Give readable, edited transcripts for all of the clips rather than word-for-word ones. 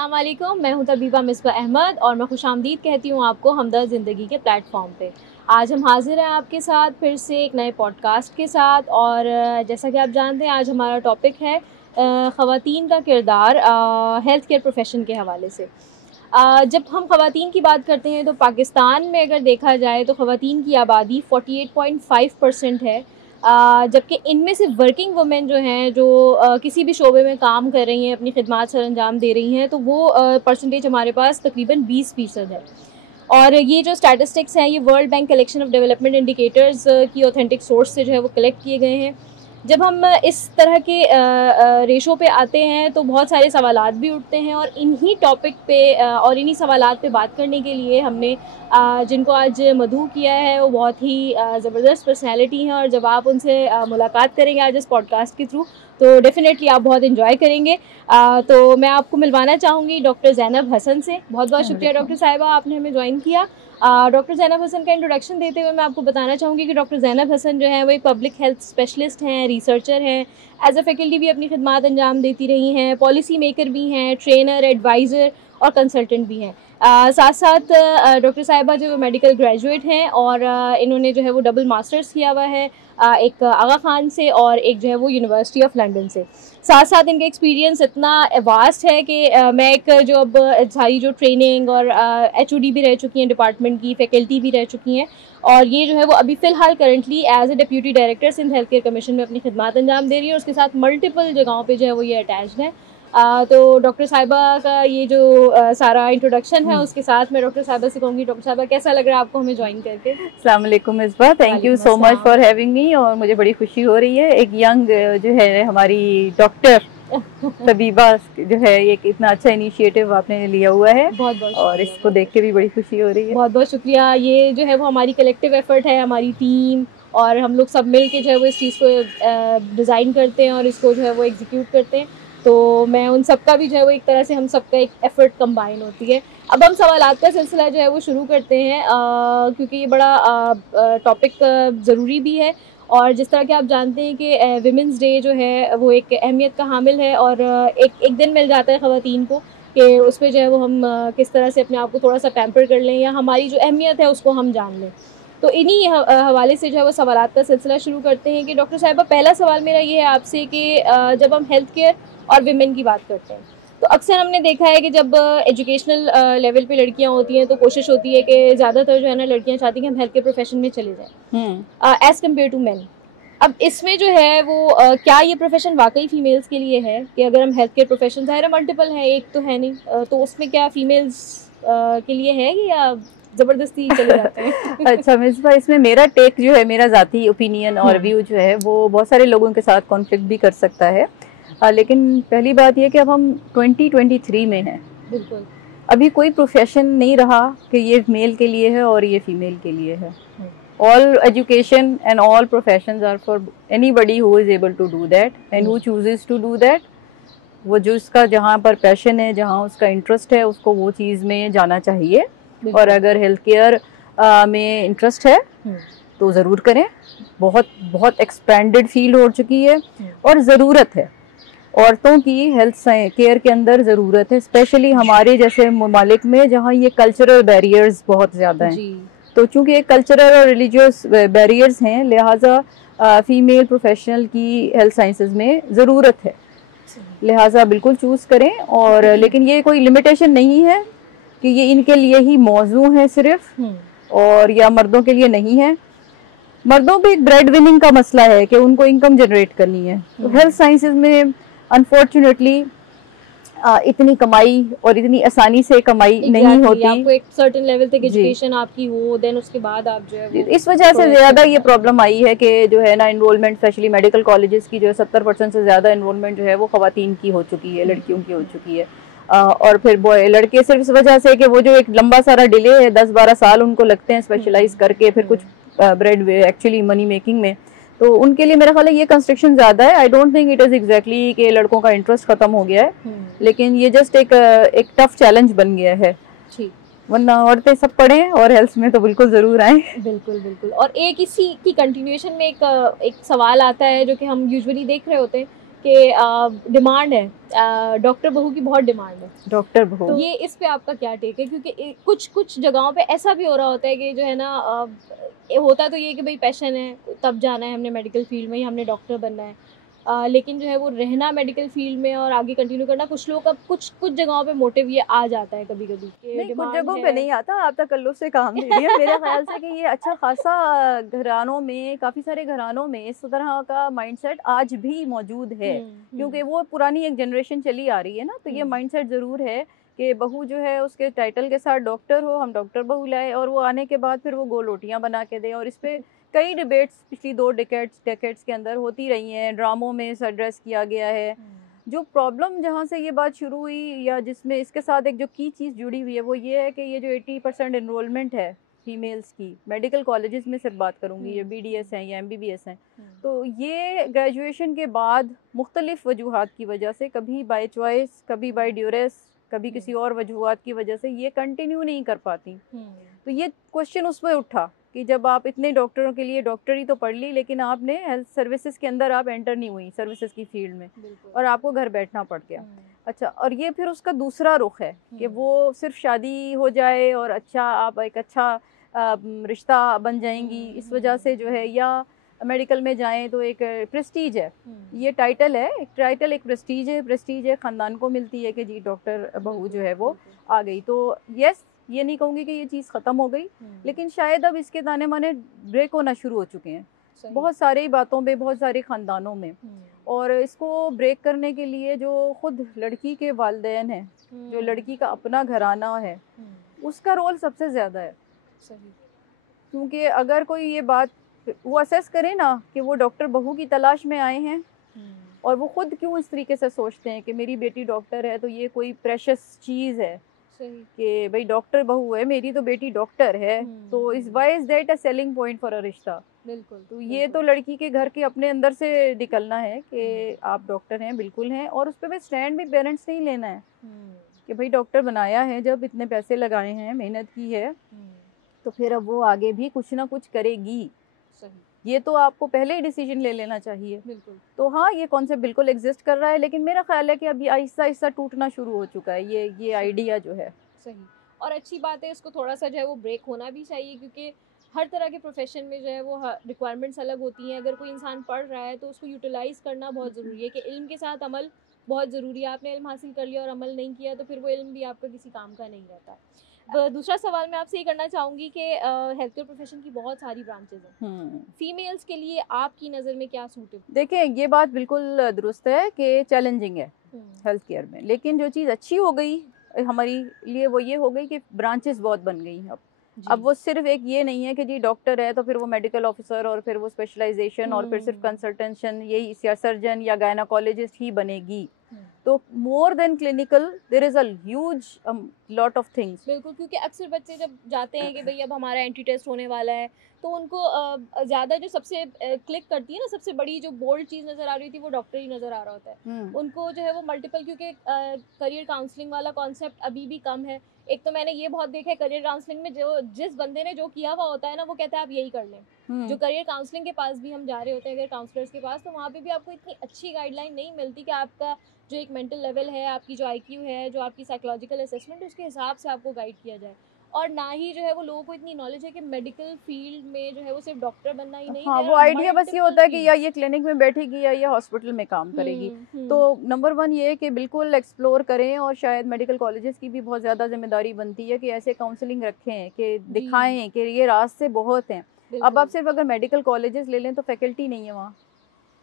अस्सलाम वालेकुम, मैं हूं तबीबा मिसबा अहमद और मैं खुशामदीद कहती हूं आपको हमदर्द ज़िंदगी के प्लेटफॉर्म पे। आज हम हाजिर हैं आपके साथ फिर से एक नए पॉडकास्ट के साथ। और जैसा कि आप जानते हैं, आज हमारा टॉपिक है ख़वातीन का किरदार हेल्थ केयर प्रोफेशन के हवाले से। जब हम ख़वातीन की बात करते हैं तो पाकिस्तान में अगर देखा जाए तो ख़वातीन की आबादी 48.5% है, जबकि इनमें से वर्किंग वुमेन जो हैं, जो किसी भी शोबे में काम कर रही हैं, अपनी खिदमात सर अंजाम दे रही हैं, तो वो परसेंटेज हमारे पास तकरीबन 20% है। और ये जो स्टैटिस्टिक्स हैं, ये world bank collection of development indicators की ऑथेंटिक सोर्स से जो है वो कलेक्ट किए गए हैं। जब हम इस तरह के रेशो पे आते हैं तो बहुत सारे सवालात भी उठते हैं, और इन्हीं टॉपिक पे और इन्हीं सवालात पे बात करने के लिए हमने जिनको आज मदऊ किया है वो बहुत ही ज़बरदस्त पर्सनैलिटी हैं। और जब आप उनसे मुलाकात करेंगे आज इस पॉडकास्ट के थ्रू तो डेफ़िनेटली आप बहुत इन्जॉय करेंगे। तो मैं आपको मिलवाना चाहूँगी डॉक्टर ज़ैनब हसन से। बहुत बहुत शुक्रिया डॉक्टर साहिबा, आपने हमें ज्वाइन किया। डॉक्टर ज़ैनब हसन का इंट्रोडक्शन देते हुए मैं आपको बताना चाहूँगी कि डॉक्टर ज़ैनब हसन जो है वो एक पब्लिक हेल्थ स्पेशलिस्ट हैं, रिसर्चर हैं, एज अ फैकल्टी भी अपनी खिदमात अंजाम देती रही हैं, पॉलिसी मेकर भी हैं, ट्रेनर, एडवाइज़र और कंसल्टेंट भी हैं। साथ साथ डॉक्टर साहिबा जो मेडिकल ग्रेजुएट हैं और इन्होंने जो है वो डबल मास्टर्स किया हुआ है, एक आगा खान से और एक जो है वो यूनिवर्सिटी ऑफ लंदन से। साथ साथ इनका एक्सपीरियंस इतना वास्ट है कि मैं एक जो अब सारी जो ट्रेनिंग और HOD भी रह चुकी हैं डिपार्टमेंट की, फैकल्टी भी रह चुकी हैं, और ये जो है वो अभी फ़िलहाल currently as a deputy director Sindh health care commission में अपनी खिदमात अंजाम दे रही है, और उसके साथ मल्टीपल जगहों पे जो है वो ये अटैच्ड है। तो डॉक्टर साहिबा का ये जो सारा इंट्रोडक्शन है, उसके साथ मैं डॉक्टर साहिबा से कहूँगी, डॉक्टर साहिबा कैसा लग रहा है आपको हमें ज्वाइन करके? अस्सलाम वालेकुम Misbah, thank you so much for having me. और मुझे बड़ी खुशी हो रही है, एक यंग जो है हमारी डॉक्टर तबीबा जो है, एक इतना अच्छा इनिशिएटिव आपने लिया हुआ है, बहुत बहुत और इसको देख के भी बड़ी खुशी हो रही है। बहुत बहुत शुक्रिया। ये जो है वो हमारी कलेक्टिव एफर्ट है, हमारी टीम और हम लोग सब मिल के जो है वो इस चीज़ को डिज़ाइन करते हैं और इसको जो है वो एग्जीक्यूट करते हैं। तो मैं उन सब का भी जो है वो एक तरह से हम सबका एक एफ़र्ट कंबाइन होती है। अब हम सवालात का सिलसिला जो है वो शुरू करते हैं, क्योंकि ये बड़ा टॉपिक ज़रूरी भी है। और जिस तरह के आप जानते हैं कि विमेंस डे जो है वो एक अहमियत का हामिल है, और एक दिन मिल जाता है ख़वातीन को कि उस पर जो है वो हम किस तरह से अपने आप को थोड़ा सा पैम्पर कर लें, या हमारी जो अहमियत है उसको हम जान लें। तो इन्हीं हवाले से जो है वो सवालात का सिलसिला शुरू करते हैं कि डॉक्टर साहिबा, पहला सवाल मेरा ये है आपसे कि जब हम हेल्थ केयर और विमेन की बात करते हैं तो अक्सर हमने देखा है कि जब एजुकेशनल लेवल पे लड़कियां होती हैं तो कोशिश होती है कि ज़्यादातर जो है ना लड़कियां चाहती हैं कि हम हेल्थ केयर प्रोफेशन में चले जाएं एज़ कम्पेयर टू मैन। अब इसमें जो है वो क्या ये प्रोफेशन वाकई फ़ीमेल्स के लिए है कि अगर हम हेल्थ केयर प्रोफेशन, ज़ाहिर मल्टीपल है, एक तो है नहीं, तो उसमें क्या फ़ीमेल्स के लिए है या ज़बरदस्ती चले जाते हैं? अच्छा मिसबा, इसमें मेरा टेक जो है, मेरा ज़ाती ओपिनियन और व्यू जो है वो बहुत सारे लोगों के साथ कॉन्फ्लिक्ट भी कर सकता है, लेकिन पहली बात ये कि अब हम 2023 में हैं। बिल्कुल, अभी कोई प्रोफेशन नहीं रहा कि ये मेल के लिए है और ये फीमेल के लिए है। All education and all professions are for anybody who is able to do that and who chooses to do that। वो जो उसका जहाँ पर पैशन है, जहाँ उसका इंटरेस्ट है, उसको वो चीज़ में जाना चाहिए। और अगर हेल्थ केयर में इंटरेस्ट है तो ज़रूर करें। बहुत बहुत एक्सपेंडेड फील्ड हो चुकी है और ज़रूरत है, औरतों की हेल्थ केयर के अंदर ज़रूरत है, स्पेशली हमारे जैसे ममालिक में जहाँ ये कल्चरल बैरियर्स बहुत ज़्यादा हैं। तो चूँकि एक कल्चरल और रिलीजियस बैरियर्स हैं, लिहाजा फीमेल प्रोफेशनल की हेल्थ साइंसेज में ज़रूरत है, लिहाजा बिल्कुल चूज़ करें। और लेकिन ये कोई लिमिटेशन नहीं है कि ये इनके लिए ही मौजू है सिर्फ, और या मर्दों के लिए नहीं है। मर्दों पे एक ब्रेड विनिंग का मसला है कि उनको इनकम जनरेट करनी है, तो हेल्थ साइंसेज में अनफॉर्चुनेटली इतनी कमाई और इतनी आसानी से कमाई नहीं होती। आपको एक सर्टेन लेवल तक एजुकेशन आपकी हो, देन उसके बाद आप जो है इस वजह से ज़्यादा ये प्रॉब्लम आई है कि जो है ना इनरोलमेंट, स्पेशली मेडिकल कॉलेजेस की जो है 70% से ज़्यादा इनरोलमेंट जो है वो ख़वातीन की हो चुकी है, लड़कियों की हो चुकी है। और फिर लड़के सिर्फ इस वजह से कि वो जो एक लंबा सारा डिले है, 10-12 साल उनको लगते हैं स्पेशलाइज करके फिर कुछ ब्रेड एक्चुअली मनी मेकिंग में, तो उनके लिए मेरा ख्याल है ये कंस्ट्रक्शन ज़्यादा है। I don't think it is exactly कि लड़कों का इंटरेस्ट ख़त्म हो गया है, लेकिन ये जस्ट एक टफ चैलेंज बन गया है। वरना औरतें सब पढ़ें और हेल्थ में तो बिल्कुल ज़रूर आएँ। बिल्कुल बिल्कुल। और एक इसी की कंटिन्यूएशन में एक सवाल आता है जो कि हम यूजुअली देख रहे होते हैं कि डिमांड है, डॉक्टर बहू की बहुत डिमांड है, डॉक्टर बहू, तो ये इस पे आपका क्या टेक है? क्योंकि कुछ जगहों पे ऐसा भी हो रहा होता है कि जो है ना होता तो ये कि भाई पैशन है तब जाना है हमने मेडिकल फील्ड में ही, हमने डॉक्टर बनना है, लेकिन जो है वो रहना मेडिकल फील्ड में और आगे कंटिन्यू करना, कुछ लोगों का कुछ जगहों पे मोटिव ये आ जाता है कभी कभी। नहीं कुछ जगहों पे नहीं आता, आप तकल्लुफ से काम ले रही है। मेरे ख्याल से कि ये अच्छा खासा घरानों में, काफ़ी सारे घरानों में इस तरह का माइंडसेट आज भी मौजूद है, क्योंकि वो पुरानी एक जनरेशन चली आ रही है ना, तो ये माइंडसेट ज़रूर है कि बहू जो है उसके टाइटल के साथ डॉक्टर हो, हम डॉक्टर बहू लाए और वो आने के बाद फिर वो गोल रोटियाँ बना के दें। और इस पर कई डिबेट्स पिछली 2 डेकेड्स के अंदर होती रही हैं, ड्रामों में इसे एड्रेस किया गया है। जो प्रॉब्लम जहाँ से ये बात शुरू हुई या जिसमें इसके साथ एक जो की चीज़ जुड़ी हुई है वो ये है कि ये जो 80% इनरोलमेंट है फीमेल्स की मेडिकल कॉलेजेस में, सिर्फ बात करूँगी, ये BDS हैं या MBBS हैं, तो ये ग्रेजुएशन के बाद मुख्तलिफ वजूहात की वजह से, कभी बाय चॉइस, कभी बाय ड्यूरेस, कभी किसी और वजूहात की वजह से ये कंटिन्यू नहीं कर पाती। तो ये क्वेश्चन उस पर उठा कि जब आप इतने डॉक्टरों के लिए डॉक्टरी तो पढ़ ली, लेकिन आपने हेल्थ सर्विसेज के अंदर आप एंटर नहीं हुई सर्विसेज की फील्ड में और आपको घर बैठना पड़ गया। अच्छा, और ये फिर उसका दूसरा रुख है कि वो सिर्फ शादी हो जाए और अच्छा आप एक अच्छा रिश्ता बन जाएंगी इस वजह से जो है, या मेडिकल में जाएं तो एक प्रेस्टीज है, ये टाइटल है, एक टाइटल एक प्रेस्टीज है ख़ानदान को मिलती है कि जी डॉक्टर बहू जो है वो आ गई। तो यस, ये नहीं कहूँगी कि ये चीज़ ख़त्म हो गई, लेकिन शायद अब इसके ताने माने ब्रेक होना शुरू हो चुके हैं बहुत सारी बातों में, बहुत सारे ख़ानदानों में। और इसको ब्रेक करने के लिए जो ख़ुद लड़की के वालिदैन हैं, जो लड़की का अपना घराना है, उसका रोल सबसे ज़्यादा है। क्योंकि अगर कोई ये बात वो असेस करे ना कि वो डॉक्टर बहू की तलाश में आए हैं और वो ख़ुद क्यों इस तरीके से सोचते हैं कि मेरी बेटी डॉक्टर है तो ये कोई प्रेशियस चीज़ है कि भाई डॉक्टर बहू है, मेरी तो बेटी डॉक्टर है, तो इस why is that a selling point for a रिश्ता। बिल्कुल, तो ये तो लड़की के घर के अपने अंदर से निकलना है कि आप डॉक्टर हैं, बिल्कुल हैं, और उस पर स्टैंड भी पेरेंट्स से ही लेना है कि भाई डॉक्टर बनाया है, जब इतने पैसे लगाए हैं, मेहनत की है, तो फिर अब वो आगे भी कुछ ना कुछ करेगी। ये तो आपको पहले ही डिसीजन ले लेना चाहिए। बिल्कुल। तो हाँ, ये कॉन्सेप्ट बिल्कुल एग्जिस्ट कर रहा है, लेकिन मेरा ख्याल है कि अभी आहिस्ता आहिस्ता टूटना शुरू हो चुका है ये आइडिया जो है। सही, और अच्छी बात है, इसको थोड़ा सा जो है वो ब्रेक होना भी चाहिए, क्योंकि हर तरह के प्रोफेशन में जो है वो रिक्वायरमेंट्स अलग होती हैं। अगर कोई इंसान पढ़ रहा है तो उसको यूटिलाइज़ करना बहुत ज़रूरी है कि इल्म के साथ अमल बहुत ज़रूरी है। आपने इल्म हासिल कर लिया और अमल नहीं किया तो फिर वो इल्म भी आपका किसी काम का नहीं रहता। दूसरा सवाल मैं आपसे ये करना चाहूँगी कि हेल्थ केयर प्रोफेशन की बहुत सारी ब्रांचेज हैं, फीमेल्स के लिए आपकी नज़र में क्या सूटेबल? देखिए, ये बात बिल्कुल दुरुस्त है कि चैलेंजिंग है हेल्थ केयर में, लेकिन जो चीज़ अच्छी हो गई हमारी लिए वो ये हो गई कि ब्रांचेस बहुत बन गई हैं। अब वो सिर्फ एक ये नहीं है कि जी डॉक्टर है तो फिर वो मेडिकल ऑफिसर और फिर वो स्पेशलाइजेशन और फिर सिर्फ कंसल्टेशन यही या सर्जन या गायनाकोलॉजिस्ट ही बनेगी। तो more than clinical there is a huge lot of things. बिल्कुल, क्योंकि अक्सर बच्चे जब जाते हैं कि भाई अब हमारा एंट्री टेस्ट होने वाला है, तो उनको ज़्यादा जो सबसे क्लिक करती है ना, सबसे बड़ी जो बोल्ड चीज़ नज़र आ रही थी वो डॉक्टर ही नज़र आ रहा होता है। उनको जो है वो मल्टीपल, क्योंकि करियर काउंसलिंग वाला कॉन्सेप्ट अभी भी कम है। एक तो मैंने ये बहुत देखा है, करियर काउंसलिंग में जो जिस बंदे ने जो किया हुआ होता है ना, वो कहता है आप यही कर लें। जो करियर काउंसलिंग के पास भी हम जा रहे होते हैं, करियर काउंसलर्स के पास, तो वहाँ पे भी आपको इतनी अच्छी गाइडलाइन नहीं मिलती कि आपका जो एक मेंटल लेवल है, आपकी जो IQ है, जो आपकी साइकोलॉजिकल असेसमेंट है, उसके हिसाब से आपको गाइड किया जाए। और ना ही जो है वो लोगों को इतनी नॉलेज है कि मेडिकल फील्ड में जो है वो सिर्फ डॉक्टर बनना ही नहीं। हाँ, वो आइडिया बस ये होता है कि या ये क्लिनिक में बैठेगी या ये हॉस्पिटल में काम करेगी। तो नंबर 1 ये है कि बिल्कुल एक्सप्लोर करें, और शायद मेडिकल कॉलेजेस की भी बहुत ज़्यादा जिम्मेदारी बनती है कि ऐसे काउंसलिंग रखें कि दिखाएं कि ये रास्ते बहुत हैं। अब आप सिर्फ अगर मेडिकल कॉलेजेस ले लें तो फैकल्टी नहीं है वहाँ,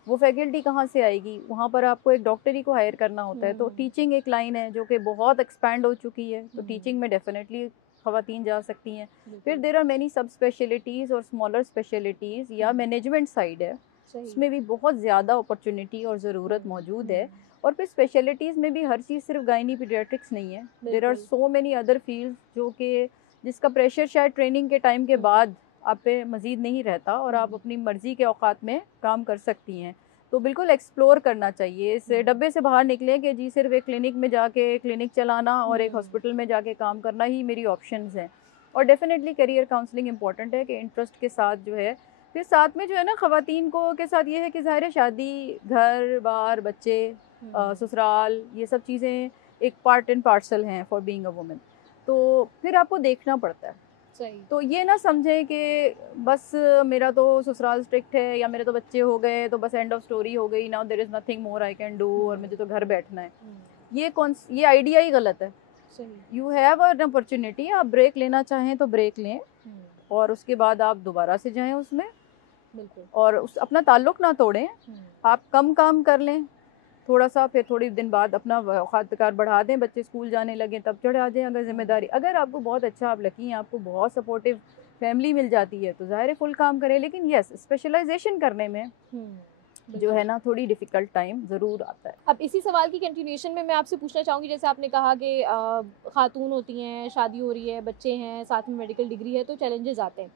वो फैकल्टी कहाँ से आएगी? वहाँ पर आपको एक डॉक्टरी को हायर करना होता है। तो टीचिंग एक लाइन है जो कि बहुत एक्सपैंड हो चुकी है, तो टीचिंग में डेफिनेटली ख़वातीन जा सकती हैं। फिर देयर आर मेनी सब स्पेशलिटीज़ और स्मॉलर स्पेशलिटीज़, या मैनेजमेंट साइड है, उसमें भी बहुत ज़्यादा अपॉर्चुनिटी और ज़रूरत मौजूद है। और फिर स्पेशलिटीज़ में भी हर चीज़ सिर्फ गायनी पीडियाट्रिक्स नहीं है, there are so many other fields जो कि जिसका प्रेशर शायद ट्रेनिंग के टाइम के बाद आप पे मज़ीद नहीं रहता और आप अपनी मर्ज़ी के औकात में काम कर सकती हैं। तो बिल्कुल एक्सप्लोर करना चाहिए, इस डब्बे से बाहर निकलें कि जी सिर्फ एक क्लिनिक में जाके क्लिनिक चलाना और एक हॉस्पिटल में जाके काम करना ही मेरी ऑप्शंस हैं। और डेफिनेटली करियर काउंसलिंग इंपॉर्टेंट है कि इंटरेस्ट के साथ जो है फिर साथ में जो है ना ख़वातीन को के साथ ये है कि ज़ाहिर है शादी, घर बार, बच्चे, ससुराल, ये सब चीज़ें एक पार्ट एंड पार्सल हैं फॉर बीइंग अ वुमन। तो फिर आपको देखना पड़ता है। सही। तो ये ना समझें कि बस मेरा तो ससुराल स्ट्रिक्ट है या मेरे तो बच्चे हो गए तो बस एंड ऑफ स्टोरी हो गई, now there is nothing more I can do, और मुझे तो घर बैठना है। ये आइडिया ही गलत है। यू हैव एन अपॉर्चुनिटी, आप ब्रेक लेना चाहें तो ब्रेक लें और उसके बाद आप दोबारा से जाएं उसमें, बिल्कुल, और और उस अपना ताल्लुक ना तोड़ें। आप कम काम कर लें थोड़ा सा, फिर थोड़ी दिन बाद अपना खातकार बढ़ा दें, बच्चे स्कूल जाने लगे तब चढ़ा दें। अगर जिम्मेदारी, अगर आपको बहुत अच्छा, आप लकी हैं, आपको बहुत सपोर्टिव फैमिली मिल जाती है तो ज़ाहिर है फुल काम करें। लेकिन यस, स्पेशलाइजेशन करने में जो है ना थोड़ी डिफ़िकल्ट टाइम ज़रूर आता है। अब इसी सवाल की कंटिन्यूएशन में मैं आपसे पूछना चाहूँगी, जैसे आपने कहा कि खातून होती हैं, शादी हो रही है, बच्चे हैं, साथ में मेडिकल डिग्री है, तो चैलेंजेस आते हैं।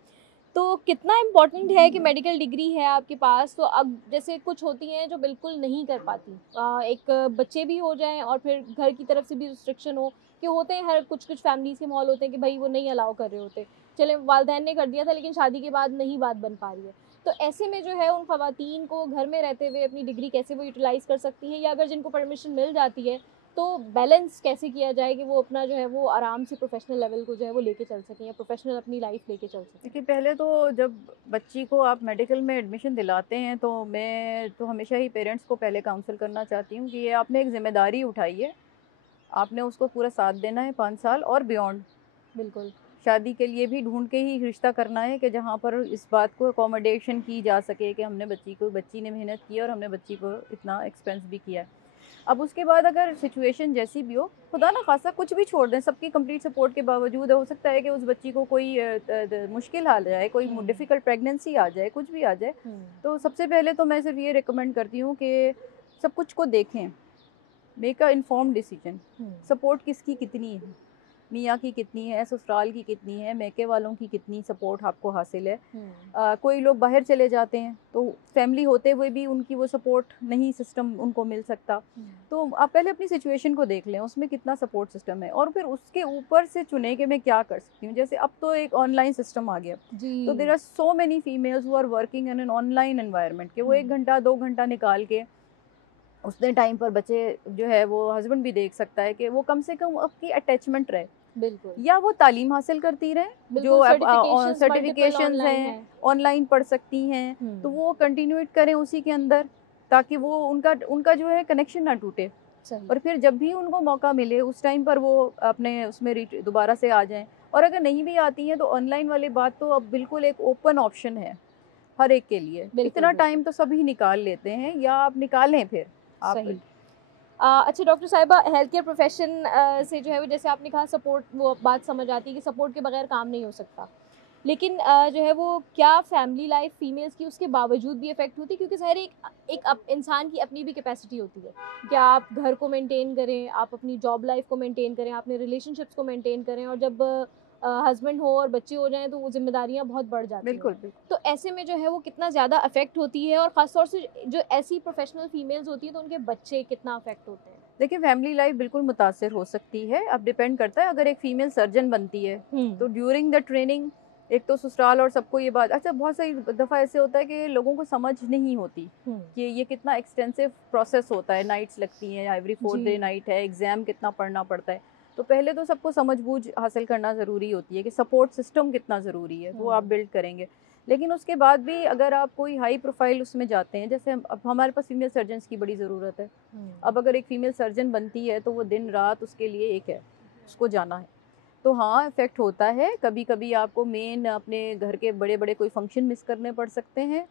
तो कितना इम्पोर्टेंट है कि मेडिकल डिग्री है आपके पास, तो अब जैसे कुछ होती हैं जो बिल्कुल नहीं कर पाती, एक बच्चे भी हो जाएं और फिर घर की तरफ से भी रिस्ट्रिक्शन हो, कि होते हैं हर कुछ फैमिलीज़ के माहौल होते हैं कि भाई वो नहीं अलाउ कर रहे होते, चले वालिदैन ने कर दिया था लेकिन शादी के बाद नहीं बात बन पा रही है। तो ऐसे में जो है उन ख़वातीन को घर में रहते हुए अपनी डिग्री कैसे वो यूटिलाइज़ कर सकती हैं, या अगर जिनको परमिशन मिल जाती है तो बैलेंस कैसे किया जाए कि वो अपना जो है वो आराम से प्रोफेशनल लेवल को जो है वो लेके चल सकें, या प्रोफेशनल अपनी लाइफ लेके चल सकें? देखिए, पहले तो जब बच्ची को आप मेडिकल में एडमिशन दिलाते हैं तो मैं तो हमेशा ही पेरेंट्स को पहले काउंसल करना चाहती हूँ कि ये आपने एक ज़िम्मेदारी उठाई है, आपने उसको पूरा साथ देना है 5 साल और बियॉन्ड। बिल्कुल, शादी के लिए भी ढूंढ के ही रिश्ता करना है कि जहाँ पर इस बात को अकोमोडेशन की जा सके कि हमने बच्ची ने मेहनत की और हमने बच्ची को इतना एक्सपेंस भी किया है। अब उसके बाद अगर सिचुएशन जैसी भी हो, खुदा ना खासा कुछ भी छोड़ दें, सबकी कंप्लीट सपोर्ट के बावजूद हो सकता है कि उस बच्ची को कोई मुश्किल आ जाए, कोई डिफ़िकल्ट प्रेगनेंसी आ जाए, कुछ भी आ जाए, तो सबसे पहले तो मैं सिर्फ ये रिकमेंड करती हूँ कि सब कुछ को देखें, make a informed decision. Support किसकी कितनी है, मियाँ की कितनी है, ससुराल की कितनी है, मैके वालों की कितनी सपोर्ट आपको हासिल है। कोई लोग बाहर चले जाते हैं तो फैमिली होते हुए भी उनकी वो सपोर्ट नहीं, सिस्टम उनको मिल सकता। तो आप पहले अपनी सिचुएशन को देख लें, उसमें कितना सपोर्ट सिस्टम है, और फिर उसके ऊपर से चुने कि मैं क्या कर सकती हूँ। जैसे अब तो एक ऑनलाइन सिस्टम आ गया, तो there are so many females who are working in an online environment, कि वो 1 घंटा 2 घंटा निकाल के उतने टाइम पर बच्चे जो है वो हस्बैंड भी देख सकता है कि वो कम से कम आपकी अटैचमेंट रहे। बिल्कुल, या वो तालीम हासिल करती रहें, जो सर्टिफिकेशंस हैं, ऑनलाइन पढ़ सकती हैं, तो वो कंटिन्यू करें उसी के अंदर, ताकि वो उनका जो है कनेक्शन ना टूटे। और फिर जब भी उनको मौका मिले उस टाइम पर वो अपने उसमें दोबारा से आ जाएं। और अगर नहीं भी आती हैं तो ऑनलाइन वाली बात तो अब बिल्कुल एक ओपन ऑप्शन है हर एक के लिए। इतना टाइम तो सभी निकाल लेते हैं, या आप निकालें फिर आप। सही। अच्छा डॉक्टर साहिबा, हेल्थ केयर प्रोफेशन से जो है वो, जैसे आपने कहा सपोर्ट, वो बात समझ आती है कि सपोर्ट के बगैर काम नहीं हो सकता, लेकिन जो है वो क्या फैमिली लाइफ फीमेल्स की उसके बावजूद भी इफेक्ट होती है? क्योंकि ज़ाहिर है एक इंसान की अपनी भी कैपेसिटी होती है कि आप घर को मेंटेन करें, आप अपनी जॉब लाइफ को मेंटेन करें, अपने रिलेशनशिप्स को मेंटेन करें, और जब हस्बैंड हो और बच्चे हो जाएं तो वो जिम्मेदारियां बहुत बढ़ जाती हैं। बिल्कुल बिल्कुल। तो ऐसे में जो है वो कितना ज़्यादा अफेक्ट होती है, और ख़ासतौर से जो ऐसी प्रोफेशनल फीमेल्स होती हैं तो उनके बच्चे कितना अफेक्ट होते हैं? देखिए, फैमिली लाइफ बिल्कुल मुतासिर हो सकती है। अब डिपेंड करता है, अगर एक फीमेल सर्जन बनती है तो ड्यूरिंग द ट्रेनिंग एक तो ससुराल और सबको ये बात, अच्छा बहुत सारी दफ़ा ऐसे होता है कि लोगों को समझ नहीं होती कि ये कितना एक्सटेंसिव प्रोसेस होता है, नाइट्स लगती हैं, एवरी 4th डे नाइट है, एग्ज़ाम कितना पढ़ना पड़ता है। तो पहले तो सबको समझ बूझ हासिल करना ज़रूरी होती है कि सपोर्ट सिस्टम कितना ज़रूरी है, वो आप बिल्ड करेंगे। लेकिन उसके बाद भी अगर आप कोई हाई प्रोफाइल उसमें जाते हैं, जैसे अब हमारे पास फीमेल सर्जन्स की बड़ी ज़रूरत है। अब अगर एक फ़ीमेल सर्जन बनती है तो वो दिन रात उसके लिए एक है, उसको जाना है। तो हाँ, इफ़ेक्ट होता है। कभी कभी आपको मेन अपने घर के बड़े बड़े कोई फंक्शन मिस करने पड़ सकते हैं,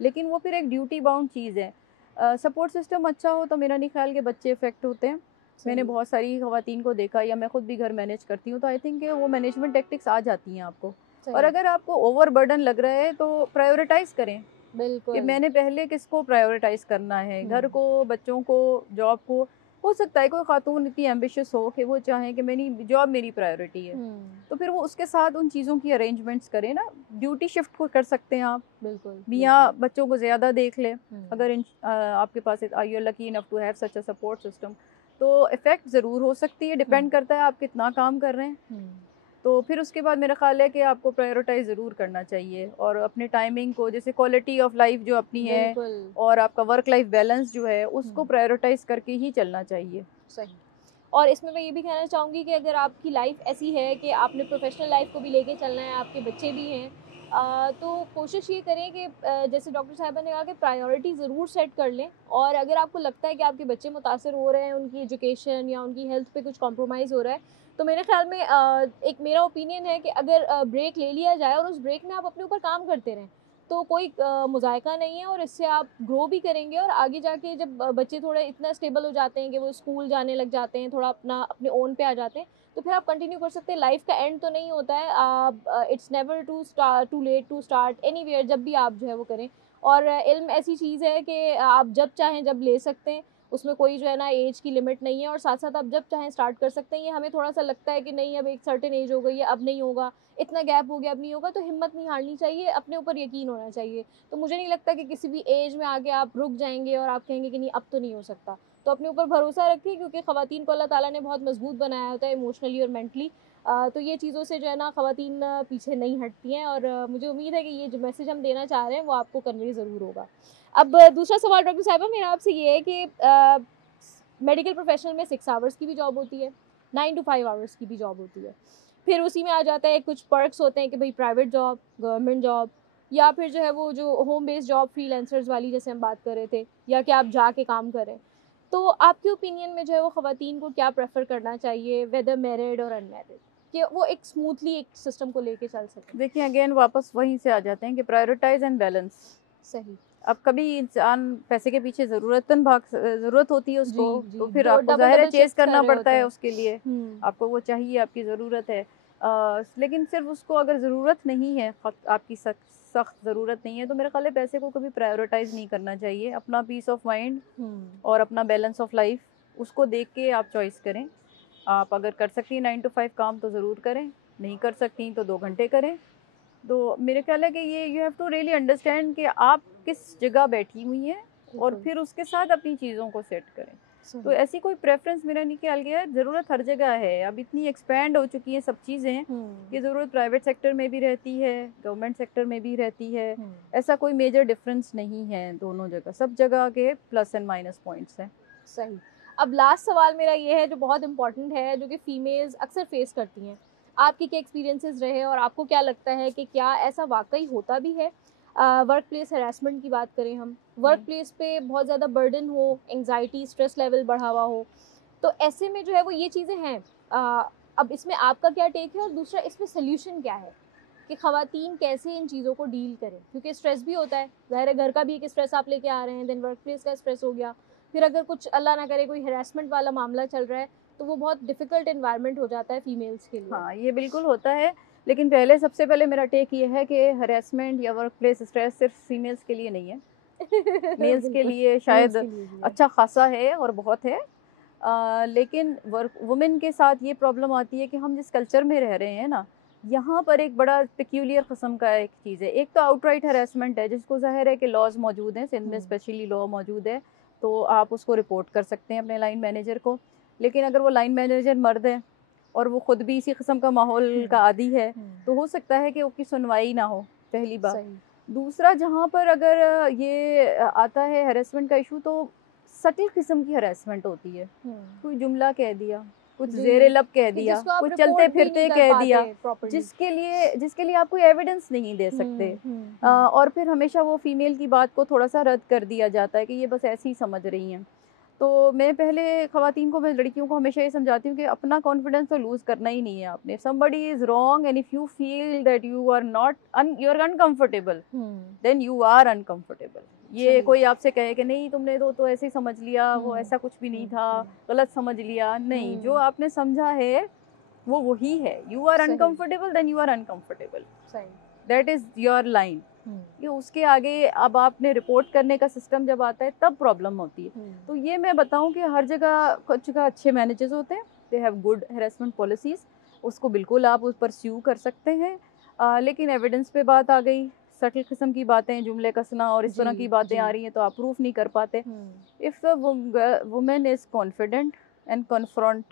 लेकिन वो फिर एक ड्यूटी बाउंड चीज़ है। सपोर्ट सिस्टम अच्छा हो तो मेरा नहीं ख्याल के बच्चे इफ़ेक्ट होते हैं। मैंने बहुत सारी ख़वातीन को देखा, या मैं खुद भी घर मैनेज करती हूँ, तो आई थिंक वो मैनेजमेंट टेक्टिक्स आ जाती हैं आपको। और अगर आपको ओवर बर्डन लग रहा है तो प्रायोरिटाइज़ करें, बिल्कुल, कि मैंने पहले किसको प्रायोरिटाइज़ करना है, घर को, बच्चों को, जॉब को। हो सकता है कोई खातून इतनी एम्बिशियस हो कि वो चाहे कि मेरी जॉब मेरी प्रायोरिटी है, तो फिर वो उसके साथ उन चीज़ों की अरेंजमेंट्स करें ना। ड्यूटी शिफ्ट को कर सकते हैं आप, बिल्कुल, मियाँ बच्चों को ज़्यादा देख ले। अगर आपके पास you are lucky enough to have such a support system, तो इफ़ेक्ट ज़रूर हो सकती है। डिपेंड करता है आप कितना काम कर रहे हैं। तो फिर उसके बाद मेरा ख्याल है कि आपको प्रायोरिटाइज ज़रूर करना चाहिए और अपने टाइमिंग को, जैसे क्वालिटी ऑफ लाइफ जो अपनी है और आपका वर्क लाइफ बैलेंस जो है उसको प्रायोरिटाइज करके ही चलना चाहिए। सही। और इसमें मैं ये भी कहना चाहूँगी कि अगर आपकी लाइफ ऐसी है कि आपने प्रोफेशनल लाइफ को भी लेके चलना है, आपके बच्चे भी हैं, तो कोशिश ये करें कि जैसे डॉक्टर साहिबा ने कहा कि प्रायोरिटी ज़रूर सेट कर लें। और अगर आपको लगता है कि आपके बच्चे मुतासर हो रहे हैं, उनकी एजुकेशन या उनकी हेल्थ पे कुछ कॉम्प्रोमाइज़ हो रहा है, तो मेरे ख्याल में एक मेरा ओपिनियन है कि अगर ब्रेक ले लिया जाए और उस ब्रेक में आप अपने ऊपर काम करते रहें, तो कोई मुज़ायका नहीं है और इससे आप ग्रो भी करेंगे। और आगे जाके जब बच्चे थोड़े इतना स्टेबल हो जाते हैं कि वो स्कूल जाने लग जाते हैं, थोड़ा अपने ओन पे आ जाते हैं, तो फिर आप कंटिन्यू कर सकते हैं। लाइफ का एंड तो नहीं होता है, आप it's never too late to start anywhere, जब भी आप जो है वो करें। और इल्म ऐसी चीज़ है कि आप जब चाहें जब ले सकते हैं, उसमें कोई जो है ना एज की लिमिट नहीं है, और साथ साथ आप जब चाहें स्टार्ट कर सकते हैं। ये हमें थोड़ा सा लगता है कि नहीं अब एक सर्टेन एज हो गई है, अब नहीं होगा, इतना गैप हो गया, अब नहीं होगा, तो हिम्मत नहीं हारनी चाहिए, अपने ऊपर यकीन होना चाहिए। तो मुझे नहीं लगता कि किसी भी एज में आके आप रुक जाएंगे और आप कहेंगे कि नहीं अब तो नहीं हो सकता। तो अपने ऊपर भरोसा रखिए, क्योंकि ख़वातीन को अल्लाह ताला ने बहुत मजबूत बनाया होता है इमोशनली और मेंटली। तो ये चीज़ों से जो है ना ख़वातीन पीछे नहीं हटती हैं। और मुझे उम्मीद है कि ये जो मैसेज हम देना चाह रहे हैं वो आपको कन्वे ज़रूर होगा। अब दूसरा सवाल डॉक्टर साहिबा मेरा आपसे ये है कि मेडिकल प्रोफेशनल में 6 आवर्स की भी जॉब होती है, 9 to 5 आवर्स की भी जॉब होती है। फिर उसी में आ जाता है कुछ पर्क्स होते हैं कि भाई प्राइवेट जॉब, गवर्नमेंट जॉब, या फिर जो है वो जो होम बेस्ड जॉब फ्रीलांसर्स वाली जैसे हम बात कर रहे थे, या कि आप जाके काम करें। तो आपके ओपिनियन में जो है वो ख़वातीन को क्या प्रेफर करना चाहिए, वेदर मैरिड और अनमैरिड, कि वो एक स्मूथली एक सिस्टम को लेके चल सके? देखिए अगेन वापस वहीं से आ जाते हैं कि प्रायोरिटाइज एंड बैलेंस। सही। अब कभी इंसान पैसे के पीछे ज़रूरत होती है उसको, तो फिर दो आपको डबल जाहिर है डबल चेस शिफ्ट कर करना रहे पड़ता होते है हैं। उसके लिए, आपको वो चाहिए, आपकी ज़रूरत है। लेकिन सिर्फ उसको अगर ज़रूरत नहीं है, आपकी सख्त ज़रूरत नहीं है, तो मेरे ख्याल है पैसे को कभी प्रायोरिटाइज नहीं करना चाहिए। अपना पीस ऑफ माइंड और अपना बैलेंस ऑफ लाइफ, उसको देख के आप चॉइस करें। आप अगर कर सकती हैं 9 to 5 काम तो ज़रूर करें, नहीं कर सकती तो 2 घंटे करें। तो मेरे ख्याल है कि ये you have to really understand कि आप किस जगह बैठी हुई हैं और फिर उसके साथ अपनी चीज़ों को सेट करें। तो ऐसी कोई प्रेफरेंस मेरा नहीं ख्याल गया है, ज़रूरत हर जगह है। अब इतनी एक्सपैंड हो चुकी हैं सब चीज़ें कि ज़रूरत प्राइवेट सेक्टर में भी रहती है, गवर्नमेंट सेक्टर में भी रहती है। ऐसा कोई मेजर डिफरेंस नहीं है दोनों जगह, सब जगह के प्लस एंड माइनस पॉइंट्स हैं। सही। अब लास्ट सवाल मेरा ये है जो बहुत इंपॉर्टेंट है, जो कि फ़ीमेल्स अक्सर फेस करती हैं। आपके क्या एक्सपीरियंसेस रहे और आपको क्या लगता है कि क्या ऐसा वाकई होता भी है? वर्क प्लेस हरासमेंट की बात करें हम, वर्क प्लेस पे बहुत ज़्यादा बर्डन हो, एंग्जाइटी, स्ट्रेस लेवल बढ़ा हुआ हो, तो ऐसे में जो है वो ये चीज़ें हैं। अब इसमें आपका क्या टेक है, और दूसरा इसमें सोल्यूशन क्या है कि ख़वातीन कैसे इन चीज़ों को डील करें? क्योंकि स्ट्रेस भी होता है, ज़ाहिर है घर का भी एक स्ट्रेस आप लेके आ रहे हैं, देन वर्क प्लेस का स्ट्रेस हो गया, फिर अगर कुछ अल्लाह ना करे कोई हरासमेंट वाला मामला चल रहा है, तो वो बहुत डिफ़िकल्ट एनवायरनमेंट हो जाता है फीमेल्स के लिए। हाँ, ये बिल्कुल होता है, लेकिन सबसे पहले मेरा टेक ये है कि हरासमेंट या वर्क प्लेस स्ट्रेस सिर्फ फीमेल्स के लिए नहीं है। मेल्स के लिए शायद अच्छा खासा है और बहुत है। लेकिन वुमेन के साथ ये प्रॉब्लम आती है कि हम जिस कल्चर में रह रहे हैं ना, यहाँ पर एक बड़ा पेक्यूलियर किस्म का एक चीज़ है। एक तो आउटराइट हरासमेंट है, जिसको ज़ाहिर है कि लॉज मौजूद हैं, सिंध में स्पेशली लॉ मौजूद है, तो आप उसको रिपोर्ट कर सकते हैं अपने लाइन मैनेजर को। लेकिन अगर वो लाइन मैनेजर मर्द है और वो ख़ुद भी इसी किस्म का माहौल का आदी है, तो हो सकता है कि उसकी सुनवाई ना हो, पहली बात। दूसरा, जहाँ पर अगर ये आता है हरासमेंट का इशू, तो सटल किस्म की हरासमेंट होती है। कोई जुमला कह दिया, कुछ ज़ेरे लब कह दिया, कुछ चलते फिरते कह दिया, जिसके लिए आप कोई एविडेंस नहीं दे सकते। और फिर हमेशा वो फीमेल की बात को थोड़ा सा रद्द कर दिया जाता है कि ये बस ऐसे ही समझ रही हैं। तो मैं पहले ख़वातीन को, मैं लड़कियों को हमेशा ये समझाती हूँ कि अपना कॉन्फिडेंस तो लूज़ करना ही नहीं है आपने। Somebody is wrong and if you feel that you are uncomfortable, then you are uncomfortable. ये कोई आपसे कहे कि नहीं तुमने तो ऐसे ही समझ लिया, वो ऐसा कुछ भी नहीं था, गलत समझ लिया, नहीं, जो आपने समझा है वो वही है। You are uncomfortable, then you are uncomfortable, that is your line. ये उसके आगे अब आपने रिपोर्ट करने का सिस्टम जब आता है तब प्रॉब्लम होती है। तो ये मैं बताऊं कि हर जगह कुछ जगह अच्छे मैनेजर्स होते हैं, they have good harassment policies, उसको बिल्कुल आप उस परस्यू कर सकते हैं। लेकिन एविडेंस पे बात आ गई, सटल किस्म की बातें, जुमले कसना और इस तरह की बातें आ रही हैं, तो आप प्रूफ नहीं कर पाते। If the women is confident and confront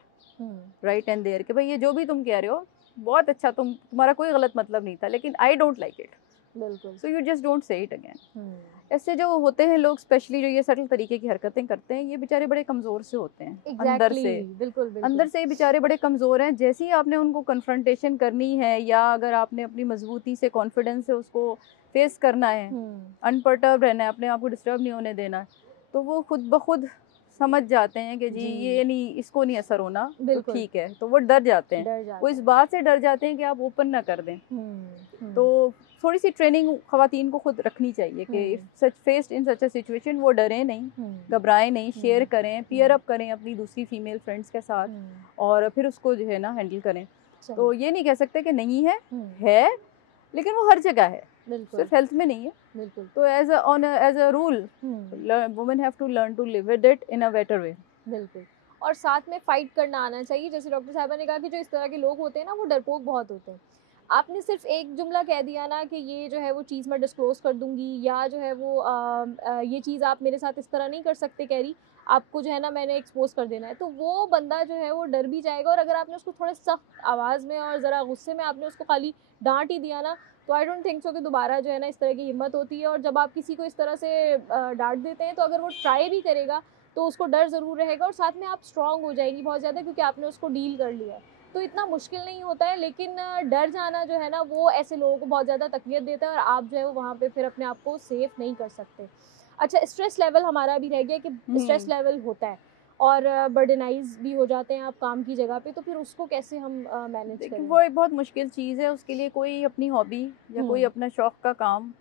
right and there कि भाई ये जो भी तुम कह रहे हो बहुत अच्छा, तुम्हारा कोई गलत मतलब नहीं था, लेकिन आई डोंट लाइक इट, बिल्कुल। So you just don't say it again. ऐसे जो होते हैं लोग, स्पेशली जो ये सटल तरीके की हरकतें करते हैं, ये बेचारे बड़े कमज़ोर से होते हैं अंदर से। बिल्कुल, बिल्कुल। अंदर से ये बेचारे बड़े कमज़ोर हैं। जैसे ही आपने उनको कन्फ्रंटेशन करनी है, या अगर आपने अपनी मजबूती से, कॉन्फिडेंस से उसको फेस करना है, अनपर्टर्ब रहना है, अपने आप को डिस्टर्ब नहीं होने देना, तो वो खुद ब खुद समझ जाते हैं कि जी ये नहीं, इसको नहीं असर होना, तो ठीक है, तो वो डर जाते हैं। वो इस बात से डर जाते हैं कि आप ओपन ना कर दें। तो थोड़ी सी ट्रेनिंग खवातीन को खुद रखनी चाहिए कि if such faced in such a situation, वो डरें नहीं, घबराएं नहीं, शेयर करें, पीयर अप करें अपनी दूसरी फीमेल फ्रेंड्स के साथ, और फिर उसको जो है ना हैंडल करें। तो ये नहीं कह सकते कि नहीं है, लेकिन वो हर जगह है, सिर्फ हेल्थ में नहीं है। बिल्कुल। तो as a rule, women have to learn to live with it in a better way. बिल्कुल। और साथ में फाइट करना आना चाहिए। जैसे डॉक्टर साहिबा ने कहा कि जो इस तरह के लोग होते हैं ना, वो डरपोक बहुत होते हैं। आपने सिर्फ एक जुमला कह दिया ना कि ये जो है वो चीज़ मैं डिस्क्लोज़ कर दूंगी, या जो है वो ये चीज़ आप मेरे साथ इस तरह नहीं कर सकते कैरी, आपको जो है ना मैंने एक्सपोज कर देना है, तो वो बंदा जो है वो डर भी जाएगा। और अगर आपने उसको थोड़े सख्त आवाज़ में और ज़रा गुस्से में आपने उसको खाली डांट ही दिया ना, तो आई डोंट थिंक सो कि दोबारा जो है ना इस तरह की हिम्मत होती है। और जब आप किसी को इस तरह से डांट देते हैं, तो अगर वो ट्राई भी करेगा तो उसको डर ज़रूर रहेगा, और साथ में आप स्ट्रॉन्ग हो जाएंगी बहुत ज़्यादा, क्योंकि आपने उसको डील कर लिया है। तो इतना मुश्किल नहीं होता है, लेकिन डर जाना जो है ना वो ऐसे लोगों को बहुत ज़्यादा तकलीफ देता है, और आप जो है वो वहाँ पे फिर अपने आप को सेफ नहीं कर सकते। अच्छा, स्ट्रेस लेवल हमारा भी रह गया कि स्ट्रेस लेवल होता है, और बर्डनाइज भी हो जाते हैं आप काम की जगह पे, तो फिर उसको कैसे हम मैनेज करें? वो एक बहुत मुश्किल चीज़ है। उसके लिए कोई अपनी हॉबी या कोई अपना शौक का काम,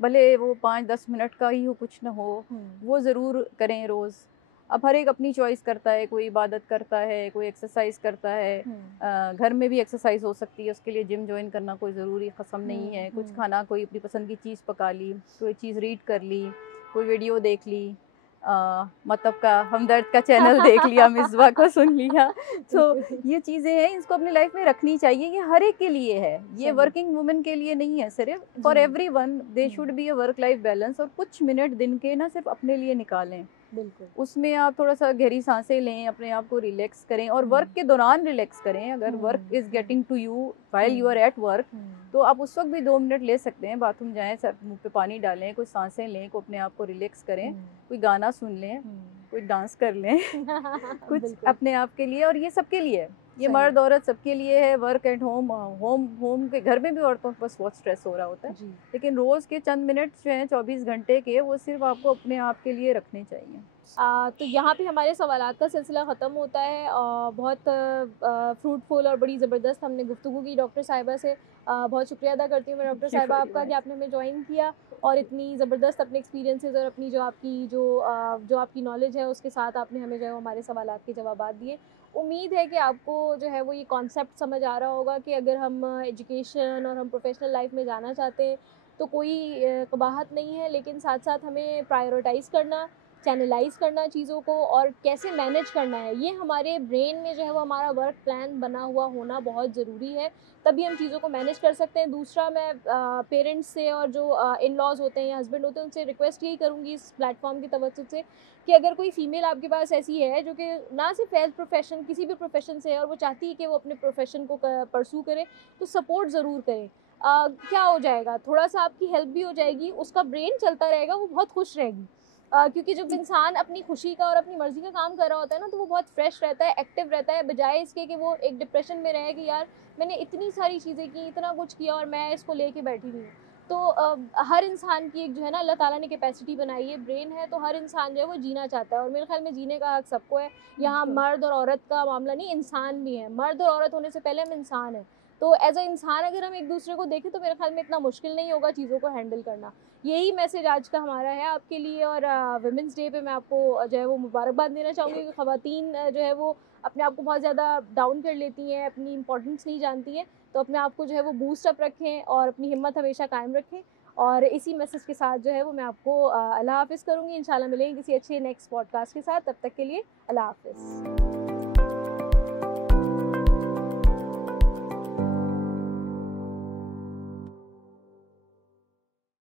भले वो 5-10 मिनट का ही हो, कुछ ना हो, वो ज़रूर करें रोज़। अब हर एक अपनी चॉइस करता है, कोई इबादत करता है, कोई एक्सरसाइज करता है, घर में भी एक्सरसाइज हो सकती है, उसके लिए जिम ज्वाइन करना कोई ज़रूरी ख़सम नहीं है। कुछ खाना, कोई अपनी पसंद की चीज़ पका ली, कोई चीज़ रीड कर ली, कोई वीडियो देख ली, मतलब का हमदर्द का चैनल देख लिया, मिसबा को सुन लिया। तो ये चीज़ें हैं, इसको अपनी लाइफ में रखनी चाहिए। ये हर एक के लिए है, ये वर्किंग वुमेन के लिए नहीं है सिर्फ, for everyone they should be a work life balance. और कुछ मिनट दिन के ना सिर्फ अपने लिए निकालें। बिल्कुल। उसमें आप थोड़ा सा गहरी सांसें लें, अपने आप को रिलैक्स करें, और वर्क के दौरान रिलैक्स करें। अगर work is getting to you while you are at work, तो आप उस वक्त भी 2 मिनट ले सकते हैं। बाथरूम जाएं, सर मुंह पे पानी डालें, कुछ सांसें लें, को अपने आप को रिलैक्स करें, कोई गाना सुन लें, कोई डांस कर लें कुछ अपने आप के लिए। और ये सबके लिए है, ये मर्द औरत सबके लिए है। वर्क एट होम, होम के घर में भी औरतों को बस बहुत स्ट्रेस हो रहा होता है, लेकिन रोज़ के चंद मिनट जो हैं 24 घंटे के, वो सिर्फ आपको अपने आप के लिए रखने चाहिए। तो यहाँ पे हमारे सवालात का सिलसिला ख़त्म होता है। बहुत फ्रूटफुल और बड़ी ज़बरदस्त हमने गुफ्तगू की डॉक्टर साहिबा से। बहुत शुक्रिया अदा करती हूँ मैं डॉक्टर साहिबा आपका कि आपने हमें ज्वाइन किया, और इतनी ज़बरदस्त अपने एक्सपीरियंसेस और अपनी जो आपकी नॉलेज है उसके साथ आपने हमें जो है हमारे सवालात के जवाबात दिए। उम्मीद है कि आपको जो है वो ये कॉन्सेप्ट समझ आ रहा होगा कि अगर हम एजुकेशन और हम प्रोफेशनल लाइफ में जाना चाहते हैं तो कोई कबाहत नहीं है, लेकिन साथ साथ हमें प्रायोरिटाइज़ करना, चैनलाइज़ करना चीज़ों को, और कैसे मैनेज करना है, ये हमारे ब्रेन में जो है वो हमारा वर्क प्लान बना हुआ होना बहुत ज़रूरी है, तभी हम चीज़ों को मैनेज कर सकते हैं। दूसरा, मैं पेरेंट्स से और जो इन लॉज होते हैं या हस्बैंड होते हैं उनसे रिक्वेस्ट यही करूँगी इस प्लेटफॉर्म की तवज्जुह से कि अगर कोई फ़ीमेल आपके पास ऐसी है जो कि ना सिर्फ एज प्रोफेशन, किसी भी प्रोफेशन से है, और वो चाहती है कि वो अपने प्रोफेशन को परसू करे, तो सपोर्ट ज़रूर करें। क्या हो जाएगा, थोड़ा सा आपकी हेल्प भी हो जाएगी, उसका ब्रेन चलता रहेगा, वो बहुत खुश रहेगी। क्योंकि जब इंसान अपनी खुशी का और अपनी मर्ज़ी का काम कर रहा होता है ना, तो वो बहुत फ्रेश रहता है, एक्टिव रहता है, बजाय इसके कि वो एक डिप्रेशन में रहे कि यार मैंने इतनी सारी चीज़ें की, इतना कुछ किया, और मैं इसको लेके बैठी हुई हूँ। तो हर इंसान की एक जो है ना अल्लाह ताला ने कैपेसिटी बनाई है, ब्रेन है, तो हर इंसान जो है वो जीना चाहता है, और मेरे ख्याल में जीने का हक सबको है। यहाँ मर्द और औरत का मामला नहीं, इंसान भी है। मर्द और औरत होने से पहले हम इंसान हैं, तो एज अ इंसान अगर हम एक दूसरे को देखें तो मेरे ख्याल में इतना मुश्किल नहीं होगा चीज़ों को हैंडल करना। यही मैसेज आज का हमारा है आपके लिए। और वुमेंस डे पे मैं आपको जो है वो मुबारकबाद देना चाहूँगी कि ख़वातीन जो है वो अपने आप को बहुत ज़्यादा डाउन कर लेती हैं, अपनी इंपॉर्टेंस नहीं जानती हैं, तो अपने आप को जो है वो बूस्ट अप रखें और अपनी हिम्मत हमेशा कायम रखें। और इसी मैसेज के साथ जो है वो मैं आपको अल्लाह हाफ़िज़ करूँगी। इंशाल्लाह मिलेंगे किसी अच्छे नेक्स्ट पॉडकास्ट के साथ, तब तक के लिए अल्लाह हाफ़िज़।